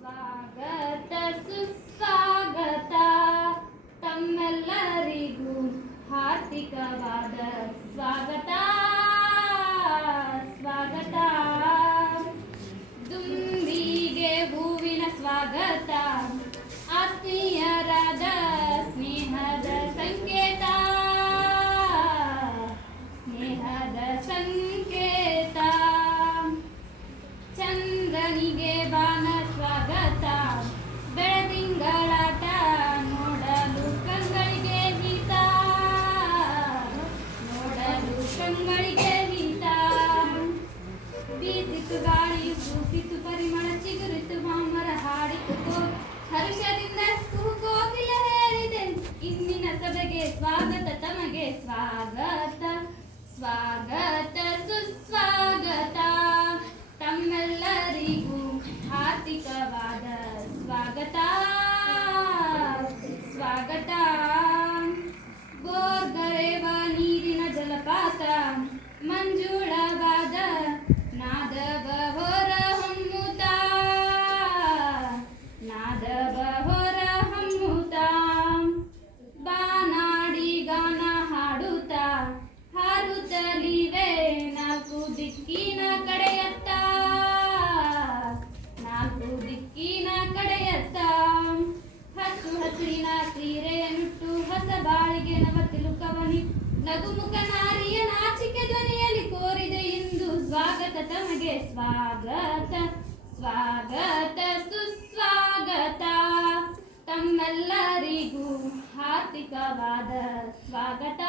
ಸ್ವಾಗತ ಸುಸ್ವಾಗತ. ತಮ್ಮೆಲ್ಲರಿಗೂ ಹಾರ್ದಿಕವಾದ ಸ್ವಾಗತ. ಸ್ವಾಗತ ಸ್ವಾಗತ ದಿಕ್ಕಿನ ಕಡೆಯತ್ತ. ನಾಲ್ಕು ದಿಕ್ಕಿನ ಕಡೆಯತ್ತ. ಹಸು ಹಸಿರಿನ ಸೀರೆಯನ್ನುಟ್ಟು ನುಟ್ಟು ಹೊಸ ಬಾಳಿಗೆ ನವ ತಿಲುಕವನಿ. ನಗುಮುಖ ನಾರಿಯ ನಾಚಿಕೆ ಧ್ವನಿಯಲ್ಲಿ ಕೋರಿದೆ ಇಂದು ಸ್ವಾಗತ ತಮಗೆ ಸ್ವಾಗತ. ಸ್ವಾಗತ ಸುಸ್ವಾಗತ. ತಮ್ಮೆಲ್ಲರಿಗೂ ಹಾರ್ದಿಕವಾದ ಸ್ವಾಗತ.